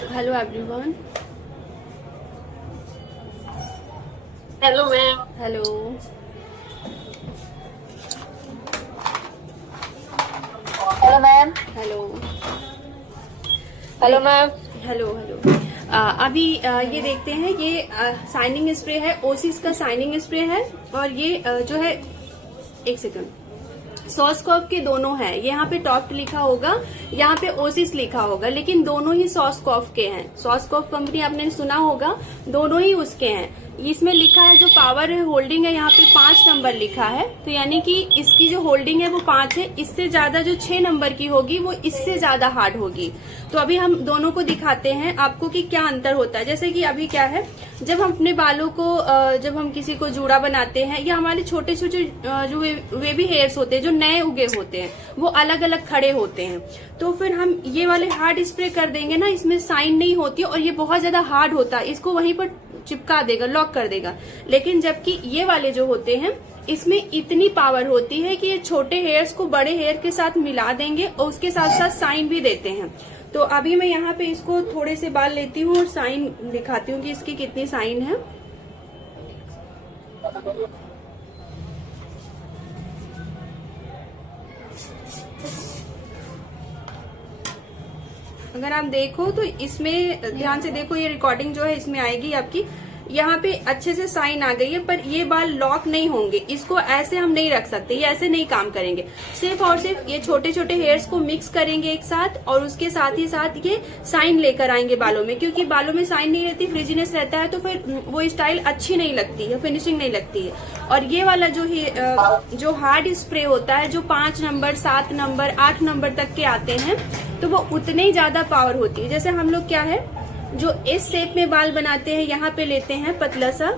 Hello everyone. Hello, ma'am. Hello. Hello, ma'am. Hello. Hello, ma'am. Hello. अभी ये देखते हैं, ये साइनिंग स्प्रे है, ओसिस का साइनिंग स्प्रे है। और ये जो है, एक सेकंड, सॉसकॉप के दोनों हैं। यहाँ पे टॉप लिखा होगा, यहाँ पे ओसिस लिखा होगा, लेकिन दोनों ही सॉसकॉप के हैं। सॉसकॉप कंपनी आपने सुना होगा, दोनों ही उसके हैं। इसमें लिखा है जो पावर है, होल्डिंग है, यहाँ पे 5 नंबर लिखा है। तो यानी कि इसकी जो होल्डिंग है वो 5 है। इससे ज्यादा जो 6 नंबर की होगी वो इससे ज्यादा हार्ड होगी। तो अभी हम दोनों को दिखाते हैं आपको कि क्या अंतर होता है। जैसे कि अभी क्या है, जब हम अपने बालों को जब हम किसी को जूड़ा बनाते हैं, या हमारे छोटे छोटे जो बेबी हेयर्स होते हैं जो नए उगे होते हैं, वो अलग अलग खड़े होते हैं, तो फिर हम ये वाले हार्ड स्प्रे कर देंगे ना, इसमें साइन नहीं होती और ये बहुत ज्यादा हार्ड होता है, इसको वहीं पर चिपका देगा, लॉक कर देगा। लेकिन जबकि ये वाले जो होते हैं, इसमें इतनी पावर होती है कि ये छोटे हेयर्स को बड़े हेयर के साथ मिला देंगे और उसके साथ साथ साइन भी देते हैं। तो अभी मैं यहाँ पे इसको थोड़े से बाल लेती हूँ और साइन दिखाती हूँ कि इसकी कितनी साइन है। अगर आप देखो तो इसमें ध्यान से देखो, ये रिकॉर्डिंग जो है इसमें आएगी आपकी। यहाँ पे अच्छे से साइन आ गई है, पर ये बाल लॉक नहीं होंगे। इसको ऐसे हम नहीं रख सकते, ये ऐसे नहीं काम करेंगे। सिर्फ और सिर्फ ये छोटे छोटे हेयर्स को मिक्स करेंगे एक साथ, और उसके साथ ही साथ ये साइन लेकर आएंगे बालों में। क्योंकि बालों में साइन नहीं रहती, फ्रिजीनेस रहता है, तो फिर वो स्टाइल अच्छी नहीं लगती है, फिनिशिंग नहीं लगती है। और ये वाला जो हार्ड स्प्रे होता है, जो 5 नंबर, 7 नंबर, 8 नंबर तक के आते हैं, तो वो उतने ही ज्यादा पावर होती है। जैसे हम लोग क्या है, जो इस शेप में बाल बनाते हैं, यहाँ पे लेते हैं पतला सा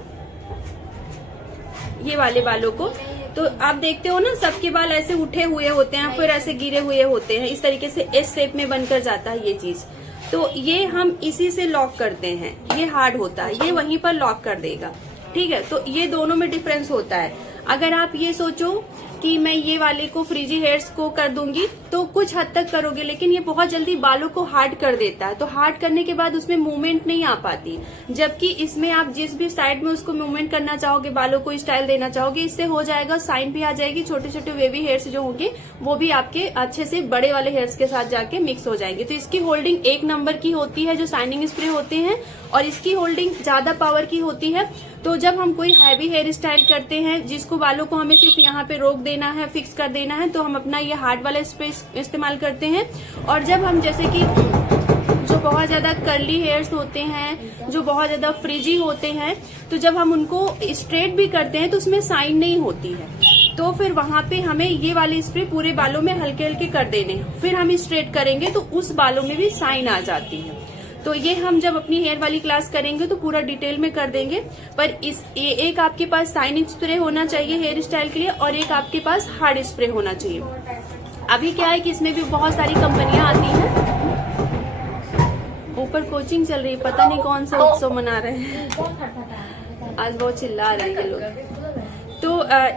ये वाले बालों को, तो आप देखते हो ना, सबके बाल ऐसे उठे हुए होते हैं, फिर ऐसे गिरे हुए होते हैं, इस तरीके से इस शेप में बनकर जाता है ये चीज। तो ये हम इसी से लॉक करते हैं, ये हार्ड होता है, ये वहीं पर लॉक कर देगा। ठीक है, तो ये दोनों में डिफरेंस होता है। अगर आप ये सोचो कि मैं ये वाले को फ्रीजी हेयर्स को कर दूंगी, तो कुछ हद तक करोगे, लेकिन ये बहुत जल्दी बालों को हार्ड कर देता है। तो हार्ड करने के बाद उसमें मूवमेंट नहीं आ पाती, जबकि इसमें आप जिस भी साइड में उसको मूवमेंट करना चाहोगे, बालों को स्टाइल देना चाहोगे, इससे हो जाएगा। साइन भी आ जाएगी, छोटे छोटे बेबी हेयर्स जो होंगे वो भी आपके अच्छे से बड़े वाले हेयर्स के साथ जाके मिक्स हो जाएंगे। तो इसकी होल्डिंग 1 नंबर की होती है जो साइनिंग स्प्रे होते हैं, और इसकी होल्डिंग ज्यादा पावर की होती है। तो जब हम कोई हैवी हेयर स्टाइल करते हैं, जिसको बालों को हमें सिर्फ यहाँ पे रोक देना है, फिक्स कर देना है, तो हम अपना ये हार्ड वाला स्प्रे इस्तेमाल करते हैं। और जब हम जैसे कि जो बहुत ज्यादा कर्ली हेयर्स होते हैं, जो बहुत ज्यादा फ्रिजी होते हैं, तो जब हम उनको स्ट्रेट भी करते हैं तो उसमें साइन नहीं होती है, तो फिर वहां पे हमें ये वाले स्प्रे पूरे बालों में हल्के हल्के कर देने हैं। फिर हम स्ट्रेट करेंगे तो उस बालों में भी साइन आ जाती है। तो ये हम जब अपनी हेयर वाली क्लास करेंगे तो पूरा डिटेल में कर देंगे। पर एक आपके पास साइनिंग स्प्रे होना चाहिए हेयर स्टाइल के लिए, और एक आपके पास हार्ड स्प्रे होना चाहिए। अभी क्या है कि इसमें भी बहुत सारी कंपनियां आती हैं। ऊपर कोचिंग चल रही है, पता नहीं कौन सा उत्सव मना रहे हैं, आज बहुत चिल्ला रहे हैं ये लोग। तो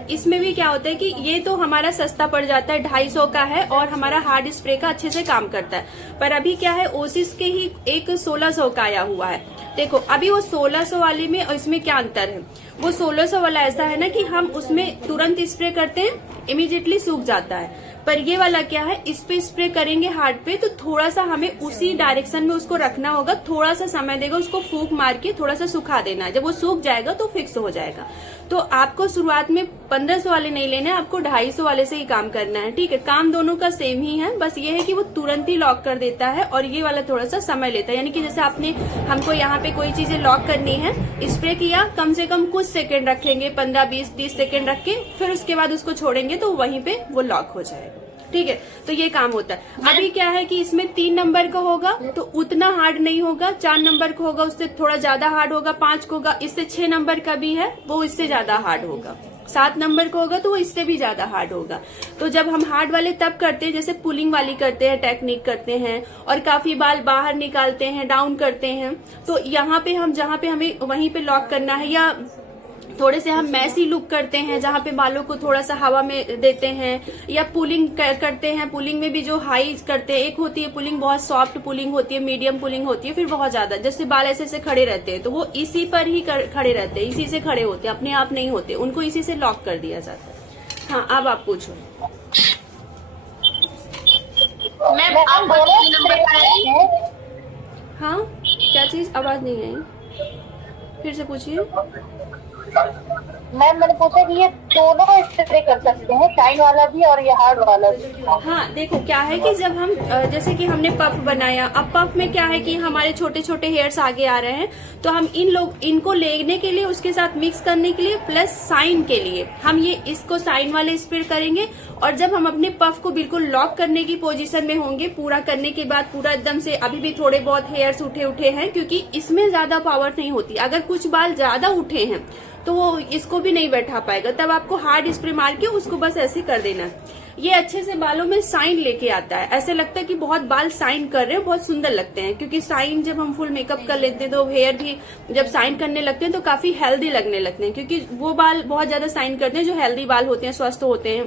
इसमें भी क्या होता है कि ये तो हमारा सस्ता पड़ जाता है, 250 का है, और हमारा हार्ड स्प्रे का अच्छे से काम करता है। पर अभी क्या है, ओसिस के ही एक 1600 का आया हुआ है। देखो अभी वो 1600 वाले में और इसमें क्या अंतर है। वो 1600 वाला ऐसा है ना कि हम उसमें तुरंत स्प्रे करते हैं, इमीडिएटली सूख जाता है। पर ये वाला क्या है, इस पे स्प्रे करेंगे हार्ड पे, तो थोड़ा सा हमें उसी डायरेक्शन में उसको रखना होगा, थोड़ा सा समय देगा, उसको फूंक मार के थोड़ा सा सुखा देना है। जब वो सूख जाएगा तो फिक्स हो जाएगा। तो आपको शुरुआत में 1500 वाले नहीं लेने, आपको 250 वाले से ही काम करना है। ठीक है, काम दोनों का सेम ही है, बस ये है कि वो तुरंत ही लॉक कर देता है और ये वाला थोड़ा सा समय लेता है। यानी कि जैसे आपने हमको यहाँ पे कोई चीजें लॉक करनी है, स्प्रे किया, कम से कम कुछ सेकंड रखेंगे, 15, 20, 30 सेकंड रख के, फिर उसके बाद उसको छोड़ेंगे तो वहीं पे वो लॉक हो जाएगा। ठीक है, तो ये काम होता है। अभी क्या है कि इसमें 3 नंबर का होगा तो उतना हार्ड नहीं होगा, 4 नंबर का होगा उससे थोड़ा ज्यादा हार्ड होगा, 5 का होगा, इससे 6 नंबर का भी है वो इससे ज्यादा हार्ड होगा, 7 नंबर का होगा तो वो इससे भी ज्यादा हार्ड होगा। तो जब हम हार्ड वाले तब करते हैं, जैसे पुलिंग वाली करते हैं, टेक्निक करते हैं, और काफी बाल बाहर निकालते हैं, डाउन करते हैं, तो यहाँ पे हम जहाँ पे हमें वहीं पे लॉक करना है, या थोड़े से हम मैसी लुक करते हैं, जहाँ पे बालों को थोड़ा सा हवा में देते हैं, या पुलिंग करते हैं। पुलिंग में भी जो हाई करते हैं, एक होती है पुलिंग बहुत सॉफ्ट पुलिंग होती है, मीडियम पुलिंग होती है, फिर बहुत ज्यादा, जैसे बाल ऐसे से खड़े रहते हैं तो वो इसी पर ही खड़े रहते हैं, इसी से खड़े होते हैं, अपने आप नहीं होते, उनको इसी से लॉक कर दिया जाता है। हाँ, अब आप पूछो। मैम आप दोनों नंबर पर हाँ, क्या चीज? आवाज नहीं आई, फिर से पूछिए। मैम मैंने पूछा कि ये दोनों स्प्रे कर सकते हैं, शाइन वाला भी और ये हार्ड वाला भी। हाँ, देखो क्या है कि जब हम जैसे कि हमने पफ बनाया, अब पफ में क्या है कि हमारे छोटे छोटे हेयर्स आगे आ रहे हैं, तो हम इनको लेने के लिए, उसके साथ मिक्स करने के लिए, प्लस साइन के लिए हम ये इसको साइन वाले स्प्रे करेंगे। और जब हम अपने पफ को बिल्कुल लॉक करने की पोजीशन में होंगे, पूरा करने के बाद पूरा एकदम से, अभी भी थोड़े बहुत हेयर्स उठे हैं, क्योंकि इसमें ज्यादा पावर नहीं होती, अगर कुछ बाल ज्यादा उठे हैं तो वो इसको भी नहीं बैठा पाएगा, तब आपको हार्ड स्प्रे मार के उसको बस ऐसे कर देना। ये अच्छे से बालों में साइन लेके आता है, ऐसे लगता है कि बहुत बाल साइन कर रहे हैं, बहुत सुंदर लगते हैं, क्योंकि साइन जब हम फुल मेकअप कर लेते हैं तो हेयर भी जब साइन करने लगते हैं तो काफी हेल्दी लगने लगते हैं, क्योंकि वो बाल बहुत ज्यादा साइन करते हैं, जो हेल्दी बाल होते हैं, स्वस्थ होते हैं,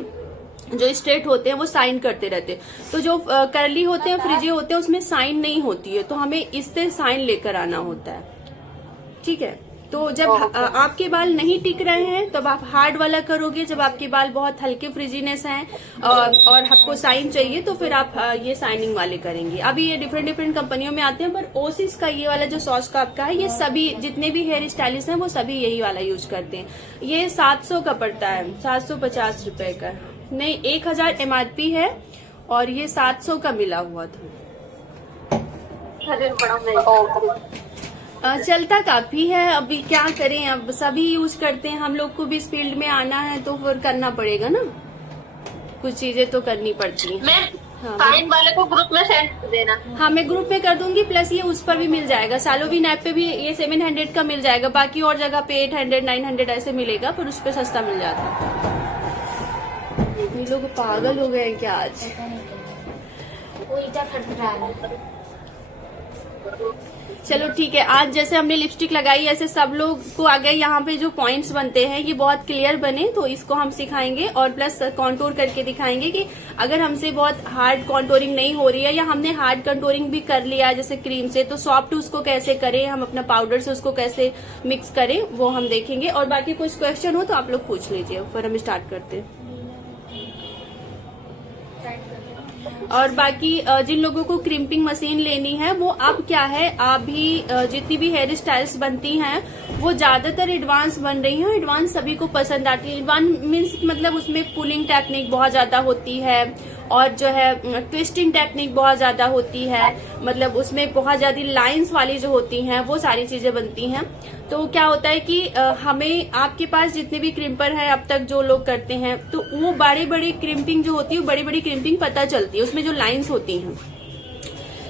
जो स्ट्रेट होते हैं, वो साइन करते रहते हैं। तो जो कर्ली होते हैं, फ्रिजी होते हैं, उसमें साइन नहीं होती है, तो हमें इससे साइन लेकर आना होता है। ठीक है, तो जब आपके बाल नहीं टिक रहे हैं तब आप हार्ड वाला करोगे, जब आपके बाल बहुत हल्के फ्रिजीनेस हैं और आपको साइन चाहिए तो फिर आप ये साइनिंग वाले करेंगे। अभी ये डिफरेंट कंपनियों में आते हैं, पर ओसिस का ये वाला जो सॉस का आपका है, ये सभी जितने भी हेयर स्टाइलिस्ट हैं वो सभी यही वाला यूज करते हैं। ये 700 का पड़ता है, 750 रुपए का नहीं, 1000 MRP है और ये 700 का मिला हुआ था। अरे बड़ा महंगा। चलता काफी है, अभी क्या करें, अब सभी यूज करते हैं, हम लोग को भी इस फील्ड में आना है तो फिर करना पड़ेगा ना, कुछ चीजें तो करनी पड़ती हैं। मैम साइन वाले को ग्रुप में सेंड कर देना। हाँ, मैं ग्रुप में कर दूंगी, प्लस ये उस पर भी मिल जाएगा, सालोविन ऐप पे भी ये 700 का मिल जाएगा, बाकी और जगह पे 800 900 ऐसे मिलेगा, पर उस पर सस्ता मिल जाता है। ये लोग पागल हो गए हैं क्या आज? चलो ठीक है, आज जैसे हमने लिपस्टिक लगाई ऐसे सब लोग को आगे यहाँ पे जो पॉइंट्स बनते हैं ये बहुत क्लियर बने, तो इसको हम सिखाएंगे और प्लस कॉन्टोर करके दिखाएंगे कि अगर हमसे बहुत हार्ड कॉन्टोरिंग नहीं हो रही है, या हमने हार्ड कॉन्टोरिंग भी कर लिया जैसे क्रीम से, तो सॉफ्ट उसको कैसे करें, हम अपना पाउडर से उसको कैसे मिक्स करें, वो हम देखेंगे। और बाकी कुछ क्वेश्चन हो तो आप लोग पूछ लीजिए, फिर हम स्टार्ट करते हैं। और बाकी जिन लोगों को क्रिम्पिंग मशीन लेनी है वो अब क्या है, अभी जितनी भी हेयर स्टाइल्स बनती हैं वो ज्यादातर एडवांस बन रही हैं, एडवांस सभी को पसंद आती है। एडवांस मीन्स मतलब उसमें पुलिंग टेक्निक बहुत ज्यादा होती है और जो है ट्विस्टिंग टेक्निक बहुत ज्यादा होती है, मतलब उसमें बहुत ज्यादा लाइंस वाली जो होती हैं वो सारी चीजें बनती हैं। तो क्या होता है कि हमें आपके पास जितने भी क्रिम्पर है अब तक जो लोग करते हैं, तो वो बड़े बड़े क्रिम्पिंग जो होती है, बड़ी बड़ी क्रिम्पिंग पता चलती है, उसमें जो लाइंस होती हैं।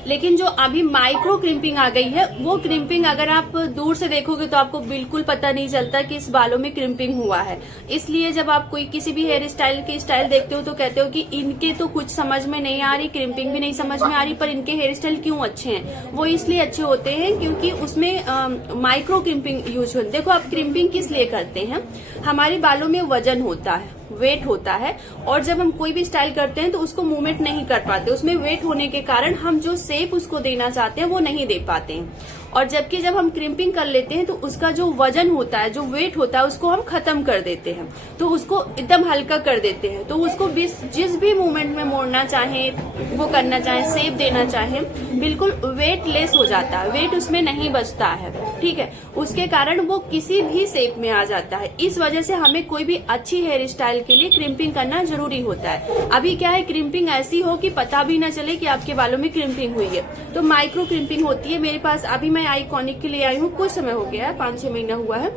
लेकिन जो अभी माइक्रो क्रिम्पिंग आ गई है, वो क्रिम्पिंग अगर आप दूर से देखोगे तो आपको बिल्कुल पता नहीं चलता कि इस बालों में क्रिम्पिंग हुआ है। इसलिए जब आप कोई किसी भी हेयर स्टाइल की स्टाइल देखते हो तो कहते हो कि इनके तो कुछ समझ में नहीं आ रही, क्रिम्पिंग भी नहीं समझ में आ रही, पर इनके हेयर स्टाइल क्यों अच्छे हैं? वो इसलिए अच्छे होते हैं क्योंकि उसमें माइक्रो क्रिम्पिंग यूज होती है। देखो आप क्रिम्पिंग किस लिए करते हैं, हमारे बालों में वजन होता है, वेट होता है, और जब हम कोई भी स्टाइल करते हैं तो उसको मूवमेंट नहीं कर पाते, उसमें वेट होने के कारण हम जो शेप उसको देना चाहते हैं वो नहीं दे पाते हैं। और जबकि जब हम क्रिम्पिंग कर लेते हैं तो उसका जो वजन होता है, जो वेट होता है, उसको हम खत्म कर देते हैं, तो उसको एकदम हल्का कर देते हैं, तो उसको जिस भी मूवमेंट में मोड़ना चाहें, वो करना चाहें, शेप देना चाहें, बिल्कुल वेट लेस हो जाता है, वेट उसमें नहीं बचता है। ठीक है, उसके कारण वो किसी भी शेप में आ जाता है। इस वजह से हमें कोई भी अच्छी हेयर स्टाइल के लिए क्रिम्पिंग करना जरूरी होता है। अभी क्या है, क्रिम्पिंग ऐसी हो कि पता भी न चले कि आपके बालों में क्रिम्पिंग हुई है, तो माइक्रो क्रिम्पिंग होती है। मेरे पास अभी मैं आइकॉनिक के लिए आई हूँ, कुछ समय हो गया है, 5-6 महीना हुआ है।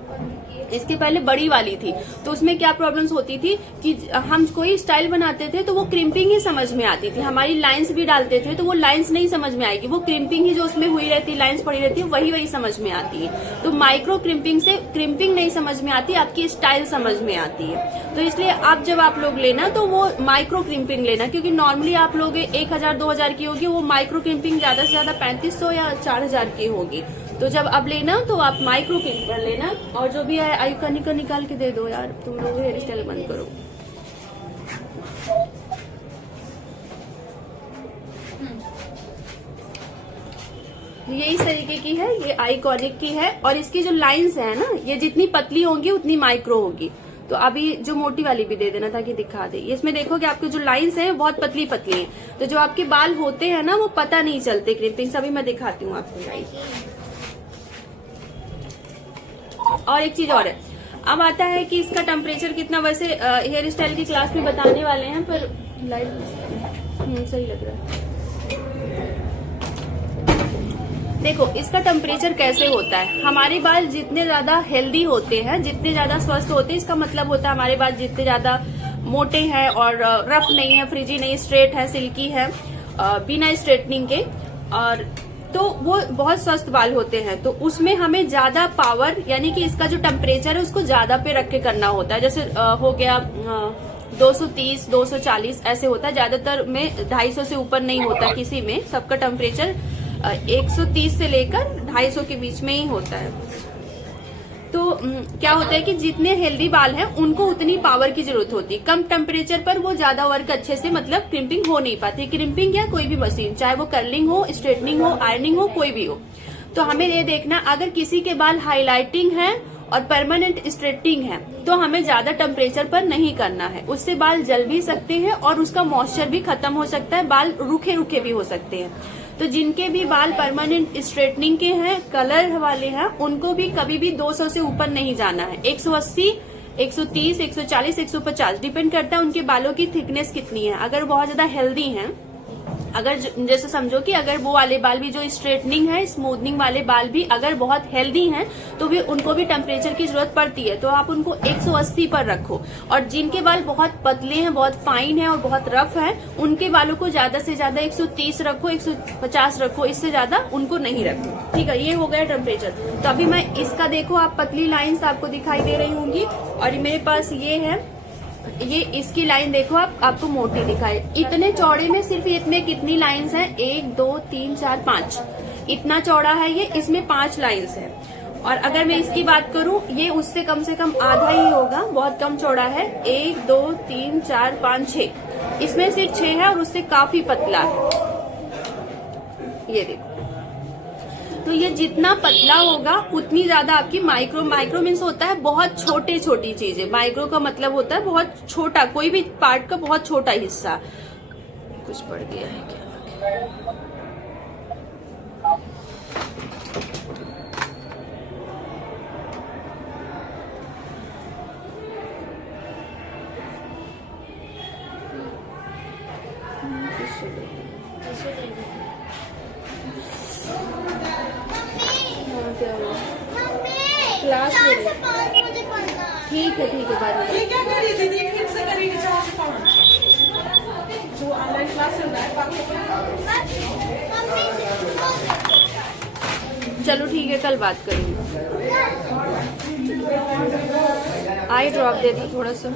इसके पहले बड़ी वाली थी, तो उसमें क्या प्रॉब्लम्स होती थी कि हम कोई स्टाइल बनाते थे तो वो क्रिम्पिंग ही समझ में आती थी, हमारी लाइंस भी डालते थे तो वो लाइंस नहीं समझ में आएगी, वो क्रिम्पिंग ही जो उसमें हुई रहती है, लाइंस पड़ी रहती है, वही समझ में आती है। तो माइक्रो क्रिम्पिंग से क्रिम्पिंग नहीं समझ में आती, आपकी स्टाइल समझ में आती है। तो इसलिए अब जब आप लोग लेना तो वो माइक्रो क्रिम्पिंग लेना, क्योंकि नॉर्मली आप लोग 1000-2000 की होगी, वो माइक्रो क्रिम्पिंग ज्यादा से ज्यादा 3500 या 4000 की होगी। तो जब अब लेना तो आप माइक्रो क्लिप कर लेना, और जो भी है आई का निकाल के दे दो यार, तुम लोग हेयर स्टाइल बंद करो। ये इस तरीके की है, ये आइकॉनिक की है, और इसकी जो लाइंस है ना, ये जितनी पतली होंगी उतनी माइक्रो होगी। तो अभी जो मोटी वाली भी दे देना ताकि दिखा दे। इसमें देखो कि आपकी जो लाइंस हैं बहुत पतली पतली हैं, तो जो आपके बाल होते हैं ना वो पता नहीं चलते क्रिम्पिंग। अभी मैं दिखाती हूँ आपको लाइट। और एक चीज और है, अब आता है कि इसका टेम्परेचर कितना, वैसे हेयर स्टाइल की क्लास में बताने वाले हैं, पर लाइट सही लग रहा है। देखो इसका टेम्परेचर कैसे होता है। हमारे बाल जितने ज्यादा हेल्दी होते हैं, जितने ज्यादा स्वस्थ होते हैं, इसका मतलब होता है हमारे बाल जितने ज्यादा मोटे हैं और रफ नहीं है, फ्रिजी नहीं, स्ट्रेट है, सिल्की है, बिना स्ट्रेटनिंग के, और तो वो बहुत स्वस्थ बाल होते हैं। तो उसमें हमें ज्यादा पावर, यानी कि इसका जो टेम्परेचर है उसको ज्यादा पे रख के करना होता है। जैसे हो गया 230, 240 ऐसे होता है, ज्यादातर में 250 से ऊपर नहीं होता किसी में। सबका टेम्परेचर 130 से लेकर 250 के बीच में ही होता है। तो क्या होता है कि जितने हेल्दी बाल हैं उनको उतनी पावर की जरूरत होती है। कम टेम्परेचर पर वो ज्यादा वर्क अच्छे से मतलब क्रिम्पिंग हो नहीं पाती। क्रिम्पिंग या कोई भी मशीन, चाहे वो कर्लिंग हो, स्ट्रेटनिंग हो, आयरनिंग हो, कोई भी हो। तो हमें ये देखना, अगर किसी के बाल हाईलाइटिंग है और परमानेंट स्ट्रेटनिंग है तो हमें ज्यादा टेम्परेचर पर नहीं करना है। उससे बाल जल भी सकते हैं और उसका मॉइस्चर भी खत्म हो सकता है, बाल रूखे रूखे भी हो सकते हैं। तो जिनके भी बाल परमानेंट स्ट्रेटनिंग के हैं, कलर वाले हैं, उनको भी कभी भी 200 से ऊपर नहीं जाना है। 180, 130, 140, 150 डिपेंड करता है उनके बालों की थिकनेस कितनी है। अगर बहुत ज्यादा हेल्दी हैं, अगर जैसे समझो कि अगर वो वाले बाल भी जो स्ट्रेटनिंग है, स्मूथनिंग वाले बाल भी अगर बहुत हेल्दी हैं तो भी उनको भी टेम्परेचर की जरूरत पड़ती है, तो आप उनको 180 पर रखो। और जिनके बाल बहुत पतले हैं, बहुत फाइन है और बहुत रफ है, उनके बालों को ज्यादा से ज्यादा 130 रखो, 150 रखो, इससे ज्यादा उनको नहीं रखो। ठीक है, ये हो गया टेम्परेचर। तो अभी मैं इसका देखो, आप पतली लाइन्स आपको दिखाई दे रही होंगी, और मेरे पास ये है, ये इसकी लाइन देखो आपको मोटी दिखाई। इतने चौड़े में सिर्फ इतने कितनी लाइंस हैं, 1 2 3 4 5, इतना चौड़ा है ये, इसमें 5 लाइंस है। और अगर मैं इसकी बात करूं, ये उससे कम से कम आधा ही होगा, बहुत कम चौड़ा है। 1 2 3 4 5 6, इसमें सिर्फ 6 है और उससे काफी पतला है। ये देखो, तो ये जितना पतला होगा उतनी ज्यादा आपकी माइक्रो मीन्स होता है बहुत छोटे छोटी चीजें। माइक्रो का मतलब होता है बहुत छोटा, कोई भी पार्ट का बहुत छोटा हिस्सा। कुछ पड़ गया है क्या? क्लास ठीक है बाद में। ये क्या कर रही थी? ये फिर से करेगी 4 से 5 जो ऑनलाइन क्लास चल रहा है। चलो ठीक है, कल बात करेंगे। आई ड्रॉप दे दी थोड़ा सा।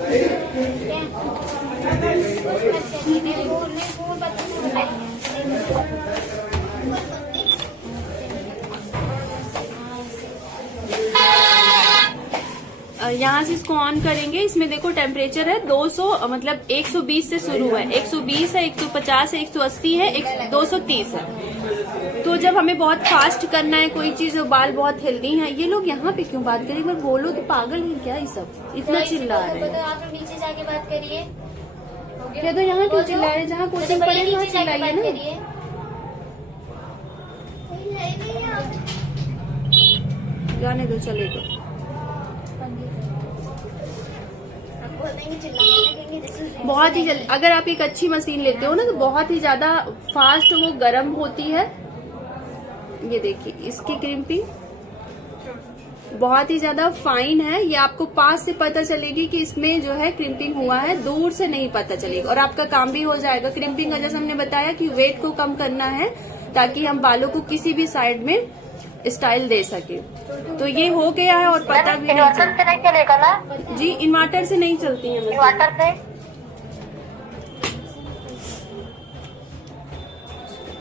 यहाँ से इसको ऑन करेंगे। इसमें देखो टेम्परेचर है 200, मतलब 120 से शुरू है, 120 है, 150 है, 180 है, 230 है। तो जब हमें बहुत फास्ट करना है कोई चीज, बाल बहुत हेल्दी हैं, ये लोग यहाँ पे क्यों बात करें? एक बार बोलो तो, पागल है क्या ये सब, इतना चिल्ला रहे हैं। आप नीचे जाके बात करिए। क्या तो यहाँ क्यों चिल्ला रहे हैं? जहाँ कोचिंग पढ़े वहाँ चिल्लाइए ना। जाने दो, चले दो। बहुत ही जल्दी, अगर आप एक अच्छी मशीन लेते हो ना तो बहुत ही ज्यादा फास्ट वो गर्म होती है। ये देखिए इसकी क्रिम्पिंग बहुत ही ज्यादा फाइन है। ये आपको पास से पता चलेगी कि इसमें जो है क्रिम्पिंग हुआ है, दूर से नहीं पता चलेगा। और आपका काम भी हो जाएगा। क्रिम्पिंग का जैसे हमने बताया कि वेट को कम करना है ताकि हम बालों को किसी भी साइड में स्टाइल दे सके। तो ये हो गया है और पता भी नहीं इन्वर्टर से नहीं चलेगा ना? जी, इन्वर्टर से नहीं चलती है मशीन। इन्वर्टर से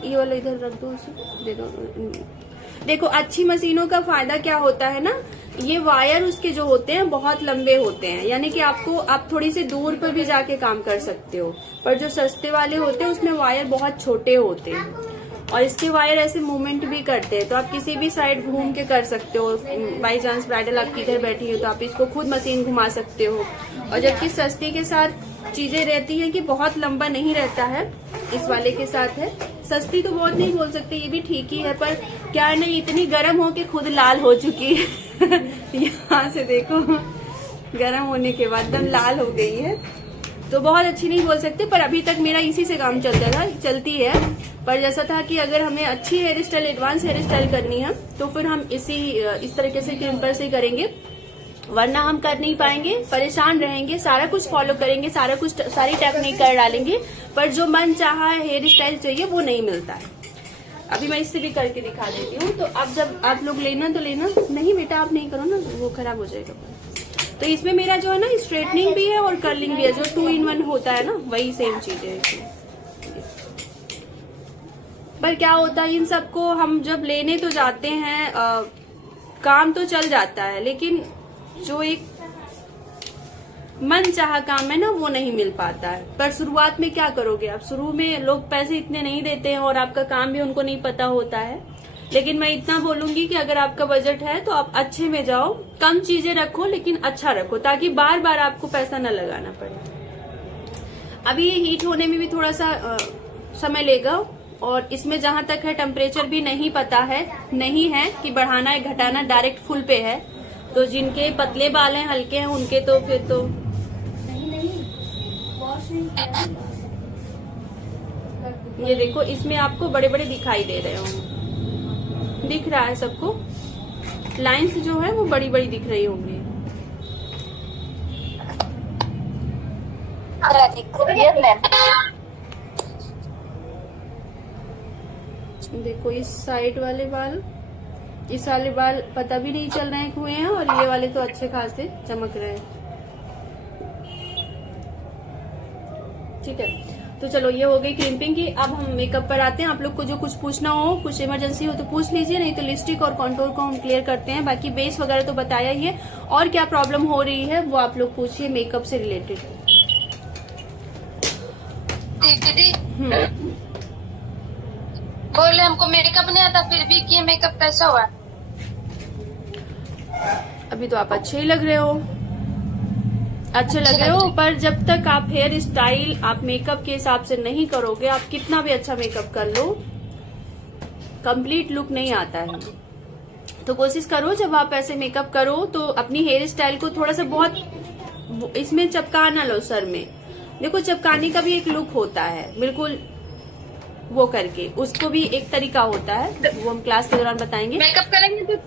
ये वाला इधर रख दो, उसे दे दो। देखो अच्छी मशीनों का फायदा क्या होता है ना, ये वायर उसके जो होते हैं बहुत लंबे होते हैं, यानी कि आप थोड़ी सी दूर पर भी जाके काम कर सकते हो। पर जो सस्ते वाले होते हैं उसमें वायर बहुत छोटे होते हैं और इसके वायर ऐसे मूवमेंट भी करते हैं, तो आप किसी भी साइड घूम के कर सकते हो। बाई चांस ब्राइडल आपकी इधर बैठी है तो आप इसको खुद मशीन घुमा सकते हो। और जबकि सस्ती के साथ चीजें रहती है कि बहुत लंबा नहीं रहता है, इस वाले के साथ है। सस्ती तो बहुत नहीं बोल सकते, ये भी ठीक ही है, पर क्या है ना, इतनी गर्म हो के खुद लाल हो चुकी है यहाँ से देखो, गर्म होने के बाद एकदम लाल हो गई है। तो बहुत अच्छी नहीं बोल सकते, पर अभी तक मेरा इसी से काम चलती है। पर जैसा था कि अगर हमें अच्छी hairstyle, advance hairstyle करनी है तो फिर हम इस तरीके से क्रिम्पर से करेंगे, वरना हम कर नहीं पाएंगे, परेशान रहेंगे। सारा कुछ फॉलो करेंगे, सारी टेक्निक कर डालेंगे, पर जो मन चाहा हेयर स्टाइल चाहिए वो नहीं मिलता है। अभी मैं इससे भी करके दिखा देती हूँ। तो अब जब आप लोग लेना तो लेना, नहीं बेटा आप नहीं करो ना, वो खराब हो जाएगा। तो इसमें मेरा जो है ना स्ट्रेटनिंग भी है और कर्लिंग भी है, जो 2 in 1 होता है ना, वही सेम चीज है इसमें। पर क्या होता है, इन सबको हम जब लेने तो जाते हैं, काम तो चल जाता है, लेकिन जो एक मन चाहा काम है ना वो नहीं मिल पाता है। पर शुरुआत में क्या करोगे आप, शुरू में लोग पैसे इतने नहीं देते हैं और आपका काम भी उनको नहीं पता होता है। लेकिन मैं इतना बोलूंगी कि अगर आपका बजट है तो आप अच्छे में जाओ, कम चीजें रखो लेकिन अच्छा रखो, ताकि बार बार आपको पैसा न लगाना पड़े। अभी ये हीट होने में भी थोड़ा सा समय लेगा, और इसमें जहां तक है टेम्परेचर भी नहीं पता है, नहीं है कि बढ़ाना है घटाना, डायरेक्ट फुल पे है। तो जिनके पतले बाल हैं, हल्के हैं, उनके तो फिर तो ये देखो, इसमें आपको बड़े बड़े दिखाई दे रहे होंगे, दिख रहा है सबको, लाइंस जो है वो बड़ी बड़ी दिख रही होंगी। देखो इस साइड वाले बाल, इस वाले बाल पता भी नहीं चल रहे हैं हुए हैं, और ये वाले तो अच्छे खासे चमक रहे हैं। ठीक है, तो चलो ये हो गई क्रिम्पिंग की। अब हम मेकअप पर आते हैं। आप लोग को जो कुछ पूछना हो, कुछ इमरजेंसी हो तो पूछ लीजिए, नहीं तो लिपस्टिक और कॉन्टूर को हम क्लियर करते हैं। बाकी बेस वगैरह तो बताया ही है, और क्या प्रॉब्लम हो रही है वो आप लोग पूछिए मेकअप से रिलेटेड। दीदी बोले हमको मेकअप नहीं आता, फिर भी किए, मेकअप कैसा हुआ? अभी तो आप अच्छे ही लग रहे हो, अच्छे लग रहे हो, पर जब तक आप हेयर स्टाइल आप मेकअप के हिसाब से नहीं करोगे, आप कितना भी अच्छा मेकअप कर लो, कंप्लीट लुक नहीं आता है। तो कोशिश करो जब आप ऐसे मेकअप करो तो अपनी हेयर स्टाइल को थोड़ा सा बहुत इसमें चपका ना लो सर में। देखो चपकाने का भी एक लुक होता है, बिल्कुल वो करके, उसको भी एक तरीका होता है, वो हम क्लास के दौरान बताएंगे। मेकअप करेंगे तो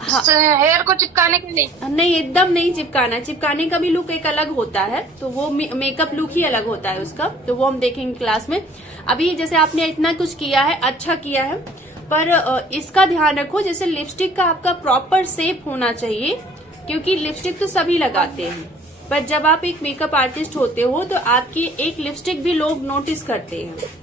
हाँ, हेयर को चिपकाने का नहीं, एकदम नहीं चिपकाना, चिपकाने का भी लुक एक अलग होता है, तो वो मेकअप लुक ही अलग होता है उसका, तो वो हम देखेंगे क्लास में। अभी जैसे आपने इतना कुछ किया है, अच्छा किया है, पर इसका ध्यान रखो, जैसे लिपस्टिक का आपका प्रॉपर शेप होना चाहिए, क्योंकि लिपस्टिक तो सभी लगाते हैं, पर जब आप एक मेकअप आर्टिस्ट होते हो तो आपकी एक लिपस्टिक भी लोग नोटिस करते हैं।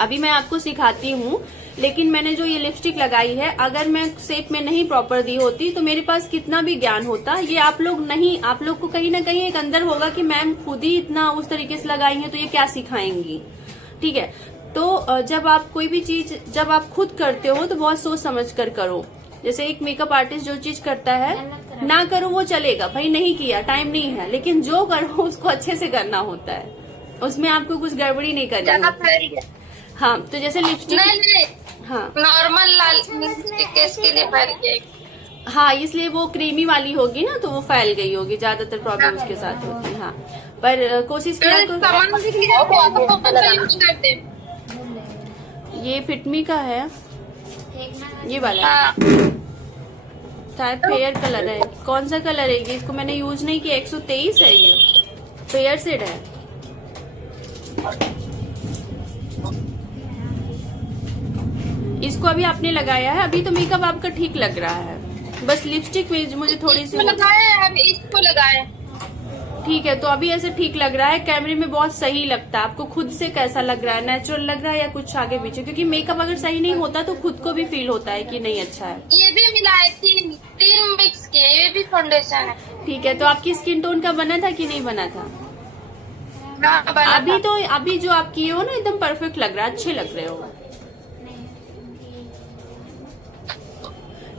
अभी मैं आपको सिखाती हूँ, लेकिन मैंने जो ये लिपस्टिक लगाई है, अगर मैं शेप में नहीं प्रॉपर दी होती तो मेरे पास कितना भी ज्ञान होता, ये आप लोग को कहीं ना कहीं एक अंदर होगा कि मैम खुद ही इतना उस तरीके से लगाई है तो ये क्या सिखाएंगी। ठीक है, तो जब आप कोई भी चीज जब आप खुद करते हो तो बहुत सोच समझ कर करो। जैसे एक मेकअप आर्टिस्ट जो चीज करता है, ना करो वो चलेगा, भाई नहीं किया, टाइम नहीं है, लेकिन जो करो उसको अच्छे से करना होता है, उसमें आपको कुछ गड़बड़ी नहीं करनी है। हाँ, तो जैसे लिपस्टिक नहीं, हाँ नॉर्मल लाल लिपस्टिक इसके लिए फैल गई, हाँ इसलिए वो क्रीमी वाली होगी ना, तो वो फैल गई होगी, ज्यादातर प्रॉब्लम उसके साथ होती है। हाँ, पर कोशिश किया ये फिटमी का है, ये वाला शायद फेयर कलर है, कौन सा कलर है ये, इसको मैंने यूज नहीं किया, 123 है, ये फेयर सेड है। इसको अभी आपने लगाया है, अभी तो मेकअप आपका ठीक लग रहा है, बस लिपस्टिक में मुझे थोड़ी सी लगाया है, अभी इसको लगाया, ठीक है, तो अभी ऐसे ठीक लग रहा है, कैमरे में बहुत सही लगता है। आपको खुद से कैसा लग रहा है, नेचुरल लग रहा है या कुछ आगे पीछे? क्योंकि मेकअप अगर सही नहीं होता तो खुद को भी फील होता है कि नहीं अच्छा है। ये भी मिला है, तीन मिक्स के, ये भी फाउंडेशन है। ठीक है, तो आपकी स्किन टोन का बना था कि नहीं बना था? हाँ, बना अभी था। तो अभी जो आप किए हो ना एकदम परफेक्ट लग रहा है, अच्छे लग रहे हो।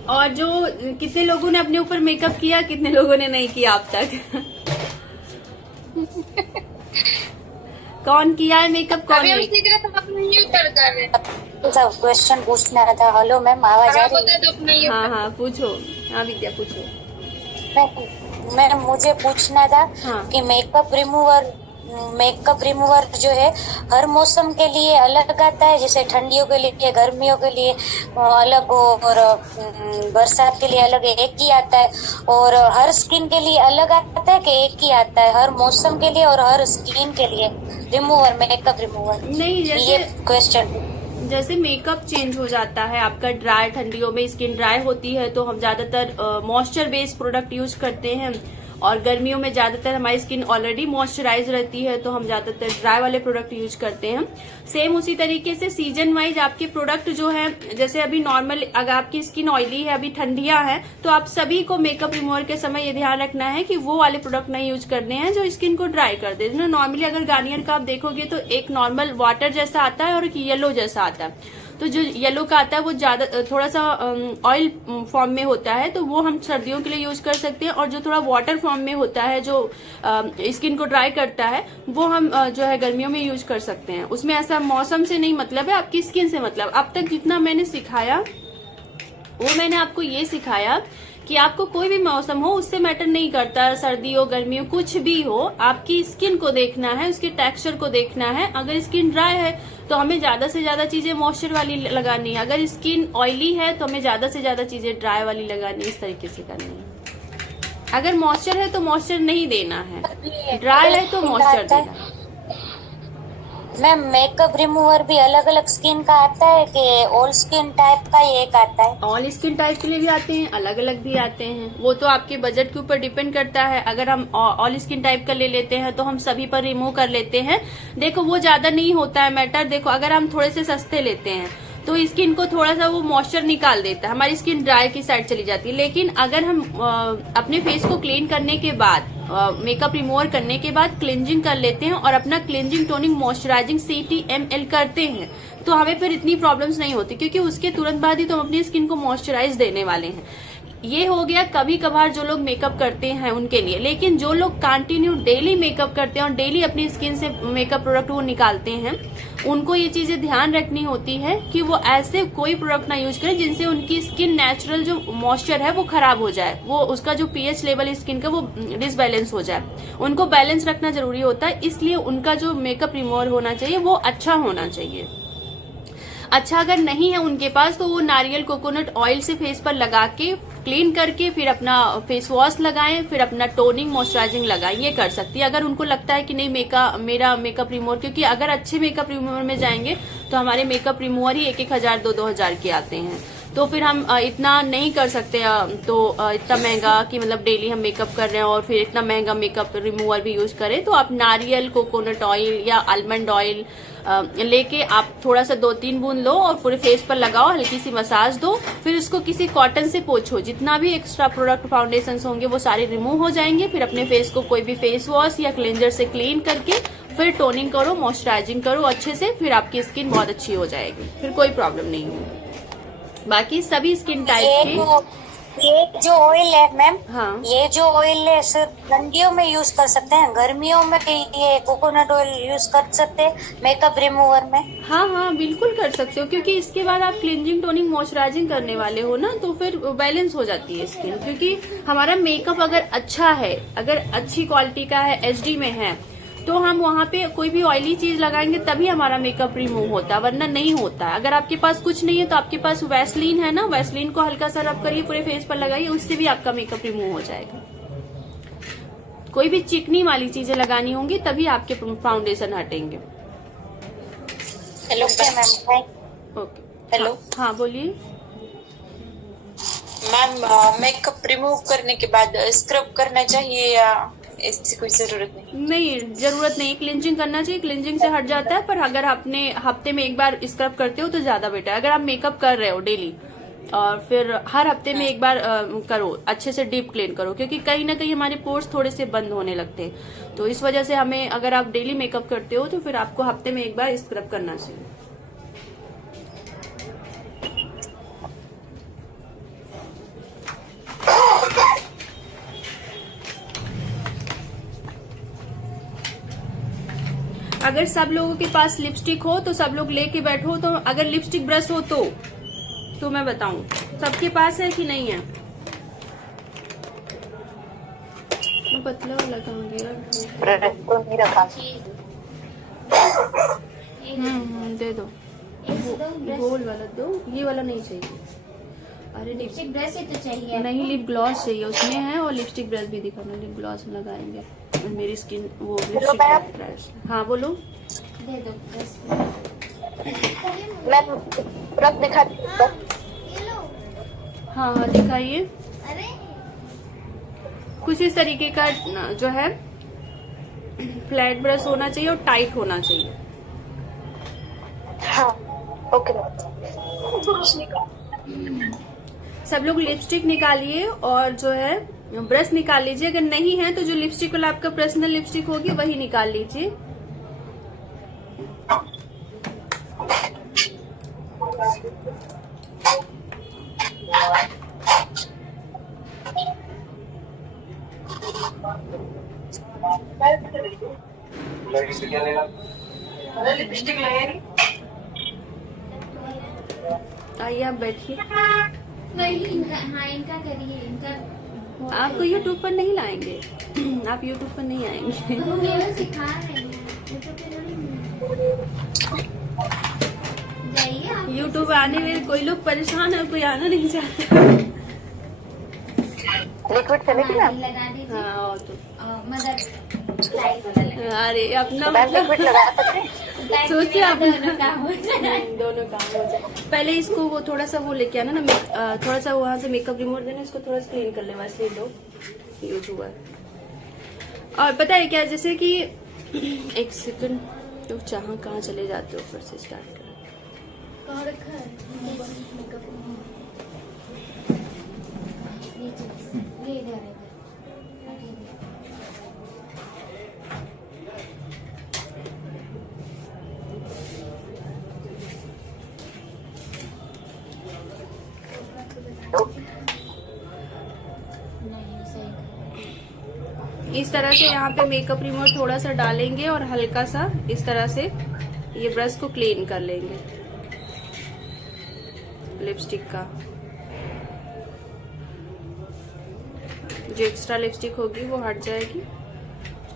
और जो कितने लोगों ने अपने ऊपर मेकअप किया, कितने लोगों ने नहीं किया अब तक? कौन किया है मेकअप, कौन अभी हम नहीं? सीख रहे थे, अपने यूज कर रहे हैं। सब क्वेश्चन पूछना था। हेलो मैम, आवाज आ आपको रही दे दो अपने यूज। हाँ हाँ पूछो। हाँ विद्या पूछो। है? मैम मुझे पूछना था हाँ। कि मेकअप रिमूवर जो है हर मौसम के लिए अलग आता है, जैसे ठंडियों के लिए, गर्मियों के लिए अलग और बरसात के लिए अलग, एक ही आता है? और हर स्किन के लिए अलग आता है कि एक ही आता है हर मौसम के लिए और हर स्किन के लिए रिमूवर, मेकअप रिमूवर? नहीं, ये क्वेश्चन। जैसे मेकअप चेंज हो जाता है आपका, ड्राई, ठंडियों में स्किन ड्राई होती है तो हम ज्यादातर मॉइस्चर बेस्ड प्रोडक्ट यूज करते हैं, और गर्मियों में ज्यादातर हमारी स्किन ऑलरेडी मॉइस्चराइज रहती है तो हम ज्यादातर ड्राई वाले प्रोडक्ट यूज करते हैं। सेम उसी तरीके से सीजन वाइज आपके प्रोडक्ट जो है, जैसे अभी नॉर्मल अगर आपकी स्किन ऑयली है, अभी ठंडियां हैं, तो आप सभी को मेकअप रिमूवर के समय ये ध्यान रखना है कि वो वाले प्रोडक्ट नहीं यूज करने हैं जो स्किन को ड्राई कर दे। नॉर्मली अगर गार्नियर का आप देखोगे तो एक नॉर्मल वाटर जैसा आता है और एक येलो जैसा आता है। तो जो येलो का आता है वो ज्यादा थोड़ा सा ऑयल फॉर्म में होता है, तो वो हम सर्दियों के लिए यूज कर सकते हैं। और जो थोड़ा वाटर फॉर्म में होता है, जो स्किन को ड्राई करता है, वो हम जो है गर्मियों में यूज कर सकते हैं। उसमें ऐसा मौसम से नहीं मतलब है, आपकी स्किन से मतलब। अब तक जितना मैंने सिखाया वो मैंने आपको ये सिखाया कि आपको कोई भी मौसम हो उससे मैटर नहीं करता, सर्दी हो, गर्मी हो, कुछ भी हो, आपकी स्किन को देखना है, उसके टेक्सचर को देखना है। अगर स्किन ड्राई है तो हमें ज्यादा से ज्यादा चीजें मॉइस्चर वाली लगानी है, अगर स्किन ऑयली है तो हमें ज्यादा से ज्यादा चीजें ड्राई वाली लगानी है, इस तरीके से करनी है। अगर मॉइस्चर है तो मॉइस्चर नहीं देना है, ड्राई है तो मॉइस्चर देना है। मैम मेकअप रिमूवर भी अलग अलग स्किन का आता है कि ऑल स्किन टाइप का एक आता है? ऑल स्किन टाइप के लिए भी आते हैं, अलग अलग भी आते हैं, वो तो आपके बजट के ऊपर डिपेंड करता है। अगर हम ऑल स्किन टाइप का ले लेते हैं तो हम सभी पर रिमूव कर लेते हैं। देखो वो ज्यादा नहीं होता है मैटर। देखो अगर हम थोड़े से सस्ते लेते हैं तो स्किन को थोड़ा सा वो मॉइस्चर निकाल देता है, हमारी स्किन ड्राई की साइड चली जाती है। लेकिन अगर हम अपने फेस को क्लीन करने के बाद, मेकअप रिमूवर करने के बाद क्लिनजिंग कर लेते हैं और अपना क्लिनजिंग, टोनिंग, मॉइस्चराइजिंग CTML करते हैं, तो हमें फिर इतनी प्रॉब्लम्स नहीं होती, क्योंकि उसके तुरंत बाद ही तो हम अपनी स्किन को मॉइस्चराइज देने वाले हैं। ये हो गया कभी कभार जो लोग मेकअप करते हैं उनके लिए। लेकिन जो लोग कंटिन्यू डेली मेकअप करते हैं और डेली अपनी स्किन से मेकअप प्रोडक्ट वो निकालते हैं, उनको ये चीजें ध्यान रखनी होती है कि वो ऐसे कोई प्रोडक्ट ना यूज करें जिनसे उनकी स्किन नेचुरल जो मॉइस्चर है वो खराब हो जाए, वो उसका जो pH लेवल स्किन का वो डिसबैलेंस हो जाए। उनको बैलेंस रखना जरूरी होता है, इसलिए उनका जो मेकअप रिमूवर होना चाहिए वो अच्छा होना चाहिए। अच्छा अगर नहीं है उनके पास तो वो नारियल कोकोनट ऑयल से फेस पर लगा के क्लीन करके फिर अपना फेस वॉश लगाएं, फिर अपना टोनिंग, मॉइस्चराइजिंग लगाएं, ये कर सकती है। अगर उनको लगता है कि नहीं मेरा मेकअप रिमूवर, क्योंकि अगर अच्छे मेकअप रिमूवर में जाएंगे तो हमारे मेकअप रिमूवर ही 1,000 2,000 के आते हैं, तो फिर हम इतना नहीं कर सकते। तो इतना महंगा कि मतलब डेली हम मेकअप कर रहे हैं और फिर इतना महंगा मेकअप रिमूवर भी यूज करें, तो आप नारियल कोकोनट ऑयल या आलमंड ऑयल लेके आप थोड़ा सा 2-3 बूंद लो और पूरे फेस पर लगाओ, हल्की सी मसाज दो, फिर उसको किसी कॉटन से पोंछो। जितना भी एक्स्ट्रा प्रोडक्ट फाउंडेशन होंगे वो सारे रिमूव हो जाएंगे। फिर अपने फेस को कोई भी फेस वॉश या क्लेंजर से क्लीन करके फिर टोनिंग करो, मॉइस्चराइजिंग करो अच्छे से, फिर आपकी स्किन बहुत अच्छी हो जाएगी, फिर कोई प्रॉब्लम नहीं होगी। बाकी सभी स्किन टाइप के ये जो ऑयल है मैम, हाँ, ये जो ऑयल है सिर्फ ठंडियों में यूज कर सकते हैं, गर्मियों में ये कोकोनट ऑयल यूज कर सकते हैं मेकअप रिमूवर में? हाँ हाँ बिल्कुल कर सकते हो, क्योंकि इसके बाद आप क्लींजिंग, टोनिंग, मॉइस्चराइजिंग करने वाले हो ना, तो फिर बैलेंस हो जाती है स्किन। क्योंकि हमारा मेकअप अगर अच्छा है, अगर अच्छी क्वालिटी का है, HD में है, तो हम वहाँ पे कोई भी ऑयली चीज लगाएंगे तभी हमारा मेकअप रिमूव होता है, वरना नहीं होता है। अगर आपके पास कुछ नहीं है तो आपके पास वैसलीन है ना, वैसलीन को हल्का सा रब करिए, पूरे फेस पर लगाइए, उससे भी आपका मेकअप रिमूव हो जाएगा। कोई भी चिकनी वाली चीजें लगानी होंगी तभी आपके फाउंडेशन हटेंगे। Hello ma'am. ओके, हेलो, हाँ बोलिए। मैम मेकअप रिमूव करने के बाद स्क्रब करना चाहिए या ऐसी कोई जरूरत नहीं? नहीं, जरूरत नहीं। क्लिंजिंग करना चाहिए, क्लिंजिंग से हट जाता है। पर अगर आपने हफ्ते में एक बार स्क्रब करते हो तो ज्यादा बेटर है। अगर आप मेकअप कर रहे हो डेली और फिर हर हफ्ते में एक बार करो, अच्छे से डीप क्लीन करो, क्योंकि कहीं ना कहीं हमारे पोर्स थोड़े से बंद होने लगते हैं। तो इस वजह से हमें, अगर आप डेली मेकअप करते हो तो फिर आपको हफ्ते में एक बार स्क्रब करना चाहिए। अगर सब लोगों के पास लिपस्टिक हो तो सब लोग लेके बैठो। तो अगर लिपस्टिक ब्रश हो तो मैं बताऊं सबके पास है कि नहीं है। मैं पतला वाला कहाँगे यार, तो नहीं रखा। दे दो। गोल वाला दो, ये वाला नहीं चाहिए। अरे लिपस्टिक ब्रश ही तो चाहिए। नहीं, लिप ग्लॉस चाहिए उसमें है, और लिपस्टिक ब्रश भी दिखाना। लिप ग्लॉस लगाएंगे और मेरी स्किन वो लिपस्टिक ब्रश। हाँ बोलो। दे दो ब्रश। मैं ब्रश दिखा। हाँ हाँ दिखाइए। अरे कुछ इस तरीके का जो है फ्लैट ब्रश होना चाहिए और टाइट होना चाहिए। हाँ ओके। सब लोग लिपस्टिक निकालिए और जो है ब्रश निकाल लीजिए। अगर नहीं है तो जो लिपस्टिक वाला आपका पर्सनल लिपस्टिक होगी वही निकाल लीजिए। लिपस्टिक लगेगी। आइए आप बैठिए। नहीं इनका, हाँ इनका करिए। इनका आपको यूट्यूब पर नहीं लाएंगे। आप यूट्यूब पर नहीं आएंगे। वो मेरे सिखा रहे हैं। जाइए आप। यूट्यूब आने में कोई लोग परेशान है, कोई आना नहीं चाहता। लिक्विड चलेगी ना? लगा दीजिए। हाँ और तो मदर लाइट वाला लगा। अरे अपना मैं लिक्विड लगा सकती हूँ? सोचिए आप दोनों काम हो जाए। दोनों काम हो जाए। पहले इसको वो थोड़ा सा वो लेके आना ना, थोड़ा सा वहां से मेकअप रिमूवर देना, इसको थोड़ा सा क्लीन कर ले, वैसे लो यूज हुआ है। और पता है क्या, जैसे कि एक सेकंड, तो जहाँ कहाँ चले जाते हो फिर से स्टार्ट करो। कहाँ रखा है? ये इधर है। इस तरह से यहाँ पे मेकअप रिमूवर थोड़ा सा डालेंगे और हल्का सा इस तरह से ये ब्रश को क्लीन कर लेंगे लिपस्टिक का। जो एक्स्ट्रा लिपस्टिक होगी वो हट जाएगी।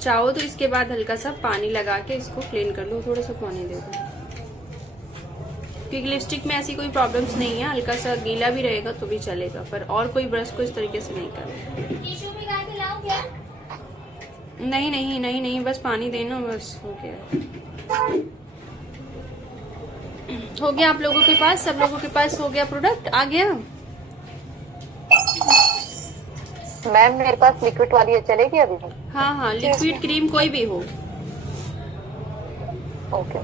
चाहो तो इसके बाद हल्का सा पानी लगा के इसको क्लीन कर लो। थोड़ा सा पानी दे दो, क्योंकि लिपस्टिक में ऐसी कोई प्रॉब्लम्स नहीं है। हल्का सा गीला भी रहेगा तो भी चलेगा, पर और कोई ब्रश को इस तरीके से नहीं करना। टिश्यू भी ला के लाऊं क्या? नहीं नहीं नहीं नहीं, बस पानी देना, बस हो गया। हो गया आप लोगों के पास, सब लोगों के पास हो गया, प्रोडक्ट आ गया। मैम मेरे पास लिक्विड वाली है, चलेगी अभी? हाँ हाँ, लिक्विड क्रीम कोई भी हो। ओके।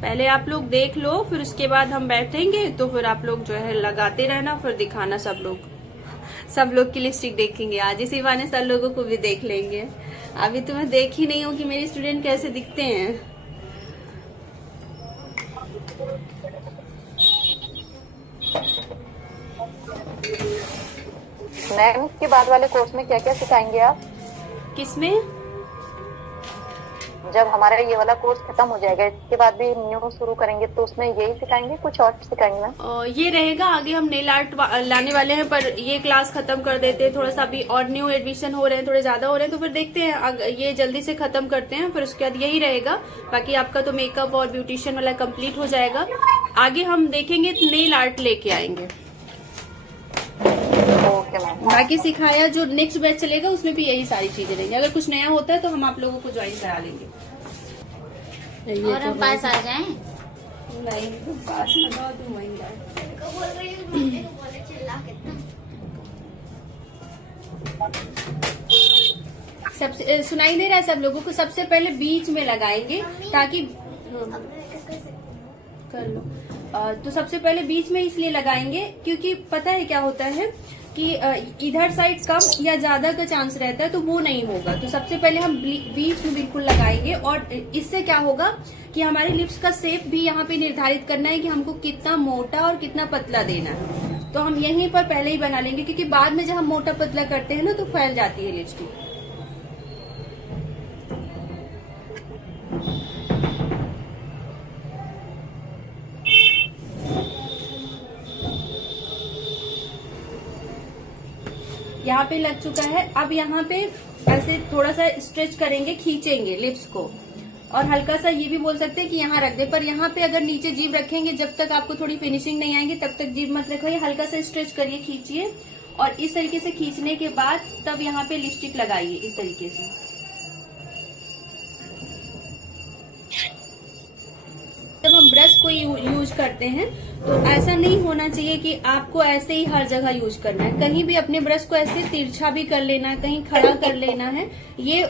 पहले आप लोग देख लो, फिर उसके बाद हम बैठेंगे, तो फिर आप लोग जो है लगाते रहना, फिर दिखाना। सब लोग की लिपस्टिक देखेंगे आज, इसी बहाने सब लोगों को भी देख लेंगे। अभी तो मैं देख ही नहीं हूँ कि मेरे स्टूडेंट कैसे दिखते हैं। मैम इसके बाद वाले कोर्स में क्या क्या सिखाएंगे आप? किसमें? जब हमारा ये वाला कोर्स खत्म हो जाएगा, इसके बाद भी न्यू शुरू करेंगे, तो उसमें यही सिखाएंगे, कुछ और सिखाएंगे मैम? ये रहेगा आगे, हम नेल आर्ट लाने वाले हैं, पर ये क्लास खत्म कर देते हैं। थोड़ा सा अभी और न्यू एडमिशन हो रहे हैं, थोड़े ज्यादा हो रहे हैं, तो फिर देखते हैं ये जल्दी से खत्म करते हैं, फिर उसके बाद यही रहेगा। बाकी आपका तो मेकअप और ब्यूटिशियन वाला कंप्लीट हो जाएगा। आगे हम देखेंगे नेल आर्ट लेके आएंगे। Okay ma'am. बाकी सिखाया जो नेक्स्ट बैच चलेगा उसमें भी यही सारी चीजें रहेंगी। अगर कुछ नया होता है तो हम आप लोगों को ज्वाइन करा लेंगे। और हम पास आ जाएं? नहीं, पास में बहुत बोल रही हूँ, चिल्ला कितना। सबसे सुनाई दे रहा है सब लोगों को? सबसे पहले बीच में लगाएंगे ताकि कर लो। तो सबसे पहले बीच में इसलिए लगाएंगे क्योंकि पता है क्या होता है कि इधर साइड कम या ज्यादा का चांस रहता है, तो वो नहीं होगा। तो सबसे पहले हम बीच में बिल्कुल लगाएंगे, और इससे क्या होगा कि हमारे लिप्स का शेप भी यहाँ पे निर्धारित करना है कि हमको कितना मोटा और कितना पतला देना है। तो हम यहीं पर पहले ही बना लेंगे, क्योंकि बाद में जब हम मोटा पतला करते हैं ना तो फैल जाती है लिपस्टिक। यहाँ पे लग चुका है। अब यहाँ पे ऐसे थोड़ा सा स्ट्रेच करेंगे, खींचेंगे लिप्स को, और हल्का सा ये भी बोल सकते हैं कि यहाँ रख दे। पर यहाँ पे अगर नीचे जीभ रखेंगे, जब तक आपको थोड़ी फिनिशिंग नहीं आएंगी तब तक जीभ मत रखिए। हल्का सा स्ट्रेच करिए, खींचिए, और इस तरीके से खींचने के बाद तब यहाँ पे लिपस्टिक लगाइए इस तरीके से। जब हम ब्रश को यूज करते हैं तो ऐसा नहीं होना चाहिए कि आपको ऐसे ही हर जगह यूज करना है। कहीं भी अपने ब्रश को ऐसे तिरछा भी कर लेना है, कहीं खड़ा कर लेना है। ये